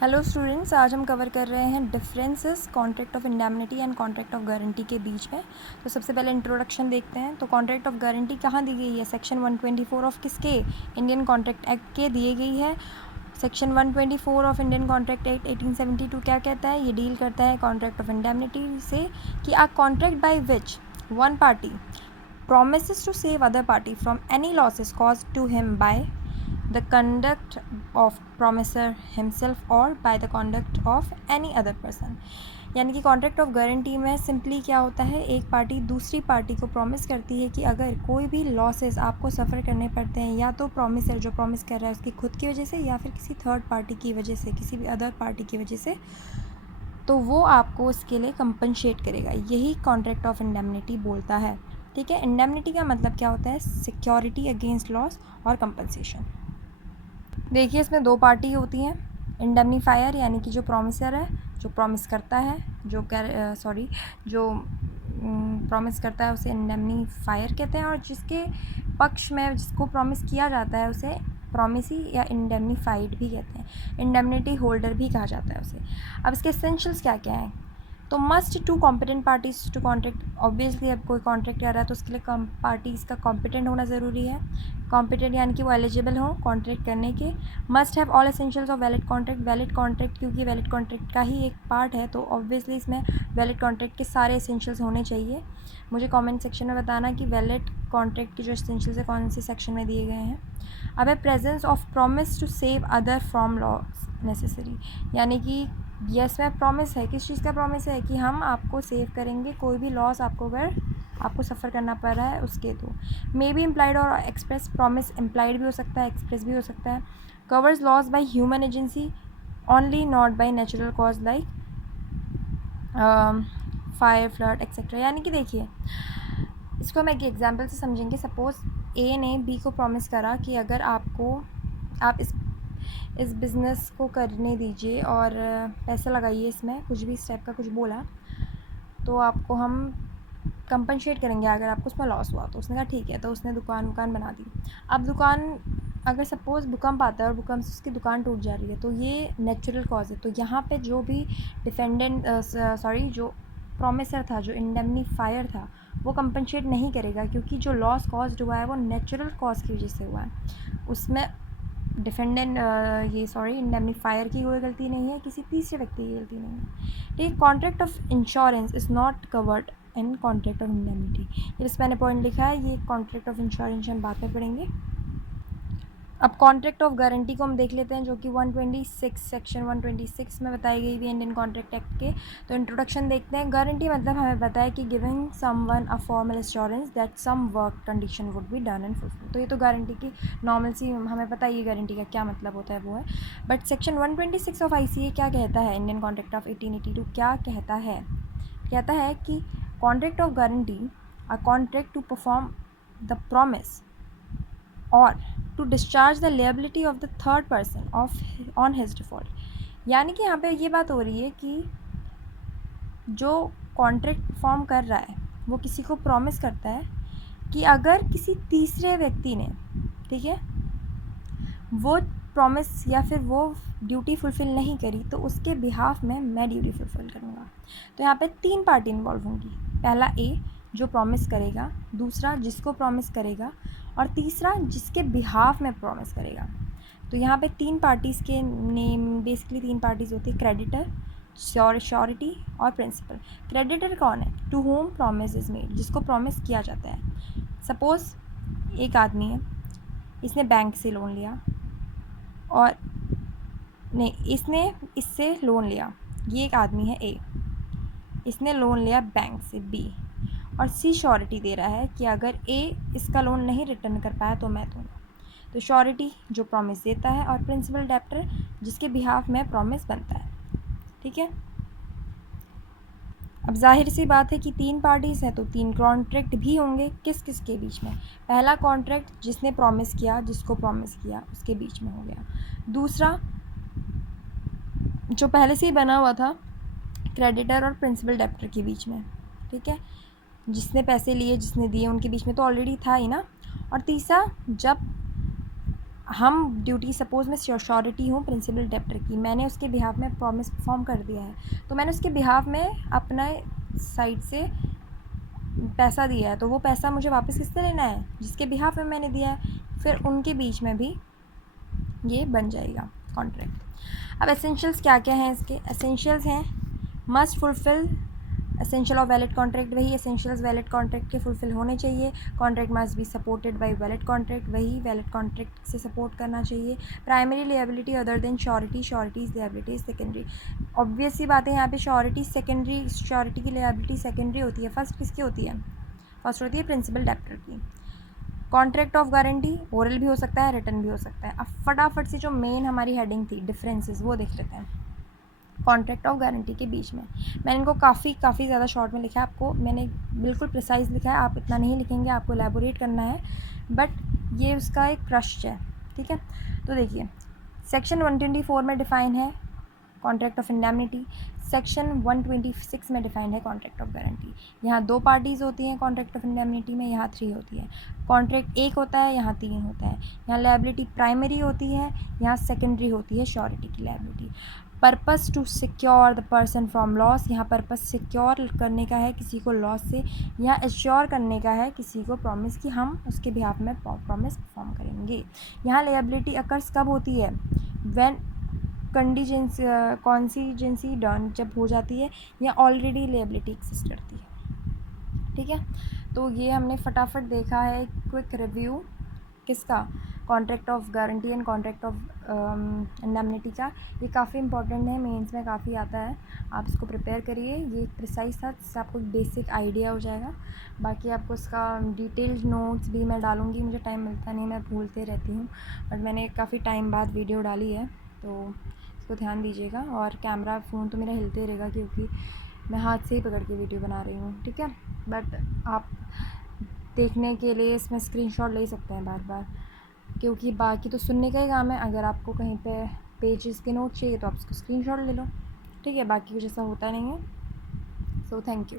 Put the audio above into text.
Hello students, आज हम cover कर रहे हैं differences contract of indemnity and contract of guarantee के बीच में। तो सबसे पहले इंट्रोडक्शन देखते हैं। तो कॉन्ट्रैक्ट ऑफ गारंटी कहाँ दी गई है? सेक्शन 124 ऑफ किसके? इंडियन कॉन्ट्रैक्ट एक्ट के दिए गई है। Section 124 of Indian contract act 1872 क्या कहता है? ये डील करता है कॉन्ट्रैक्ट ऑफ इंडेमनिटी से कि a contract by which one party promises to save other party from any losses caused to him by the conduct of promiser himself or by the conduct of any other person। यानी कि contract of guarantee में simply क्या होता है, एक party दूसरी party को promise करती है कि अगर कोई भी लॉसेस आपको सफ़र करने पड़ते हैं, या तो प्रॉमिसर जो प्रॉमिस कर रहा है उसकी खुद की वजह से, या फिर किसी थर्ड पार्टी की वजह से, किसी भी अदर पार्टी की वजह से, तो वो आपको उसके लिए कंपनसेट करेगा। यही कॉन्ट्रैक्ट ऑफ इंडेमनिटी बोलता है। ठीक है, इंडेमनिटी का मतलब क्या होता है? सिक्योरिटी अगेंस्ट लॉस और कंपनसेशन। देखिए, इसमें दो पार्टी होती हैं। इंडेमनीफायर यानी कि जो प्रॉमिसर है, जो प्रॉमिस करता है, जो प्रॉमिस करता है उसे इंडेमनीफायर कहते हैं, और जिसके पक्ष में जिसको प्रॉमिस किया जाता है उसे प्रॉमिसी या इंडेमनीफाइड भी कहते हैं। इंडेमनिटी होल्डर भी कहा जाता है उसे। अब इसके एसेंशियल्स क्या क्या हैं? तो must to competent parties to contract. Obviously अब कोई कॉन्ट्रैक्ट कर रहा है तो उसके लिए पार्टीज़ का कॉम्पिटेंट होना ज़रूरी है। कॉम्पिटेंट यानी कि वो एलिजिबल हो कॉन्ट्रैक्ट करने के। Must have all essentials of valid contract. Valid contract क्योंकि वैलिड कॉन्ट्रैक्ट का ही एक पार्ट है, तो ऑब्वियसली इसमें वैलिड कॉन्ट्रैक्ट के सारे एसेंशियल्स होने चाहिए। मुझे कमेंट सेक्शन में बताना कि वैलिड कॉन्ट्रैक्ट के जो एसेंशियल्स है कौन सी सेक्शन में दिए गए हैं। अब है presence of promise to save other from loss necessary. यानी कि यस में प्रॉमिस है, किस चीज़ का प्रॉमिस है? कि हम आपको सेव करेंगे, कोई भी लॉस आपको अगर आपको सफ़र करना पड़ रहा है उसके तो। मे बी इम्प्लाइड और एक्सप्रेस। प्रॉमिस इम्प्लाइड भी हो सकता है, एक्सप्रेस भी हो सकता है। Covers loss by human agency only, not by natural cause like fire, flood etcetera. यानी कि देखिए, इसको हम एक एग्जाम्पल से समझेंगे। सपोज़ ए ने बी को प्रॉमिस करा कि अगर आप इस बिज़नेस को करने दीजिए और पैसे लगाइए इसमें, कुछ भी इस टाइप का कुछ बोला, तो आपको हम कंपनसेट करेंगे अगर आपको उसमें लॉस हुआ। तो उसने कहा ठीक है, तो उसने दुकान बना दी। अब दुकान अगर सपोज़ भूकंप आता है और भूकंप से उसकी दुकान टूट जा रही है, तो ये नेचुरल कॉज है। तो यहाँ पे जो भी जो प्रॉमिसर था, जो इंडेमनीफायर था, वो कंपनसेट नहीं करेगा, क्योंकि जो लॉस कॉज्ड हुआ है वो नेचुरल कॉज की वजह से हुआ है। उसमें इंडेमनीफायर की कोई गलती नहीं है, किसी तीसरे व्यक्ति की गलती नहीं है। ठीक, contract of insurance is not covered in contract of indemnity. ये बस मैंने पॉइंट लिखा है, ये कॉन्ट्रैक्ट ऑफ इंश्योरेंस हम बाद में पढ़ेंगे। अब कॉन्ट्रैक्ट ऑफ गारंटी को हम देख लेते हैं, जो कि 126 सेक्शन 126 में बताई गई हुई इंडियन कॉन्ट्रैक्ट एक्ट के। तो इंट्रोडक्शन देखते हैं। गारंटी मतलब हमें पता है कि giving someone a formal assurance that some work condition would be done and fulfil. तो ये तो गारंटी की नॉर्मल सी हमें पता है, ये गारंटी का क्या मतलब होता है वो है। बट सेक्शन 126 ऑफ ICA क्या कहता है? इंडियन कॉन्ट्रैक्ट ऑफ 1882 क्या कहता है? कहता है कि contract of guarantee a contract to perform the promise or to discharge the liability of the third person on his default. यानी कि यहाँ पे ये बात हो रही है कि जो कॉन्ट्रैक्ट फॉर्म कर रहा है वो किसी को प्रॉमिस करता है कि अगर किसी तीसरे व्यक्ति ने, ठीक है, वो प्रॉमिस या फिर वो ड्यूटी फुलफ़िल नहीं करी, तो उसके बिहाफ में मैं ड्यूटी फुलफ़िल करूँगा। तो यहाँ पे तीन पार्टी इन्वॉल्व होंगी। पहला ए जो प्रॉमिस करेगा, दूसरा जिसको प्रॉमिस करेगा, और तीसरा जिसके बिहाफ में प्रॉमिस करेगा। तो यहाँ पे तीन पार्टीज़ के नेम, बेसिकली तीन पार्टीज़ होती है, क्रेडिटर, श्योरिटी और प्रिंसिपल। क्रेडिटर कौन है? To whom promise is made, जिसको प्रॉमिस किया जाता है। सपोज़ एक आदमी है, इसने बैंक से लोन लिया, और नहीं, इसने इससे लोन लिया। ये एक आदमी है ए, इसने लोन लिया बैंक से बी, और सी श्योरिटी दे रहा है कि अगर ए इसका लोन नहीं रिटर्न कर पाया तो मैं दूँगा। तो श्योरिटी जो प्रॉमिस देता है, और प्रिंसिपल डेप्टर जिसके बिहाफ में प्रॉमिस बनता है। ठीक है, अब जाहिर सी बात है कि तीन पार्टीज़ हैं तो तीन कॉन्ट्रैक्ट भी होंगे। किस किस के बीच में? पहला कॉन्ट्रैक्ट जिसने प्रॉमिस किया, जिसको प्रॉमिस किया, उसके बीच में हो गया। दूसरा जो पहले से ही बना हुआ था, क्रेडिटर और प्रिंसिपल डेप्टर के बीच में। ठीक है, जिसने पैसे लिए, जिसने दिए, उनके बीच में तो ऑलरेडी था ही ना। और तीसरा जब हम ड्यूटी, सपोज़ मैं श्योरिटी हूँ प्रिंसिपल डेप्टर की, मैंने उसके बिहाफ में प्रॉमिस परफॉर्म कर दिया है, तो मैंने उसके बिहाफ में अपना साइड से पैसा दिया है, तो वो पैसा मुझे वापस किससे लेना है, जिसके बिहाफ में मैंने दिया है, फिर उनके बीच में भी ये बन जाएगा कॉन्ट्रैक्ट। अब एसेंशियल्स क्या क्या हैं इसके? एसेंशियल्स हैं must fulfil essential of valid contract, वही एसेंशियल्स वैलिड कॉन्ट्रैक्ट के फुलफिल होने चाहिए। Contract must be supported by valid contract, वही वैलिड कॉन्ट्रैक्ट से सपोर्ट करना चाहिए। Primary liability other than surety, surety's liability secondary. Obvious सी बात है, यहाँ पे श्योरिटी सेकेंडरी, श्योरिटी की लिएबिलिटी सेकेंडरी होती है, फर्स्ट किसकी होती है? फर्स्ट होती है प्रिंसिपल डेप्टर की। कॉन्ट्रैक्ट ऑफ गारंटी ओरल भी हो सकता है, रिटर्न भी हो सकता है। अब फटाफट से जो मेन हमारी हेडिंग थी डिफरेंसेस, वो देख लेते हैं कॉन्ट्रैक्ट ऑफ गारंटी के बीच में। मैंने इनको काफ़ी ज़्यादा शॉर्ट में लिखा है, आपको मैंने बिल्कुल प्रिसाइज लिखा है, आप इतना नहीं लिखेंगे, आपको एलैबोरेट करना है, बट ये उसका एक क्रश है, ठीक है। तो देखिए सेक्शन 124 में डिफ़ाइन है कॉन्ट्रैक्ट ऑफ इंडेमनिटी, सेक्शन 126 में डिफाइंड है कॉन्ट्रैक्ट ऑफ गारंटी। यहाँ 2 पार्टीज़ होती हैं कॉन्ट्रैक्ट ऑफ इंडेमनिटी में, यहाँ 3 होती है। कॉन्ट्रैक्ट 1 होता है, यहाँ 3 होता है। यहाँ लायबिलिटी प्राइमरी होती है, यहाँ सेकेंडरी होती है श्योरिटी की liability. Purpose to secure the person from loss, यहाँ पर्पस सिक्योर करने का है किसी को लॉस से, यहाँ एश्योर करने का है किसी को प्रॉमिस कि हम उसके बिहाफ में प्रॉमिस परफॉर्म करेंगे। यहाँ लायबिलिटी अकर्स कब होती है? व्हेन कंडीजेंसी कॉन्सीजेंसी डन, जब हो जाती है या ऑलरेडी लायबिलिटी एग्जिस्ट करती है, ठीक है। तो ये हमने फटाफट देखा है क्विक रिव्यू किसका? Contract of guarantee and contract of indemnity का। ये काफ़ी इंपॉर्टेंट है, मेंस में काफ़ी आता है, आप इसको प्रिपेयर करिए। ये प्रिसाइज था, जिससे आपको एक बेसिक आइडिया हो जाएगा। बाकी आपको इसका डिटेल्ड नोट्स भी मैं डालूँगी, मुझे टाइम मिलता नहीं, मैं भूलते रहती हूँ, बट मैंने काफ़ी टाइम बाद वीडियो डाली है, तो इसको ध्यान दीजिएगा। और कैमरा फ़ोन तो मेरा हिलते रहेगा, क्योंकि मैं हाथ से ही पकड़ के वीडियो बना रही हूँ, ठीक है। बट आप देखने के लिए इसमें स्क्रीनशॉट ले सकते हैं बार बार, क्योंकि बाकी तो सुनने का ही काम है। अगर आपको कहीं पे पेजेस के नोट चाहिए तो आप उसको स्क्रीनशॉट ले लो, ठीक है। बाकी कुछ ऐसा होता नहीं है। So thank you.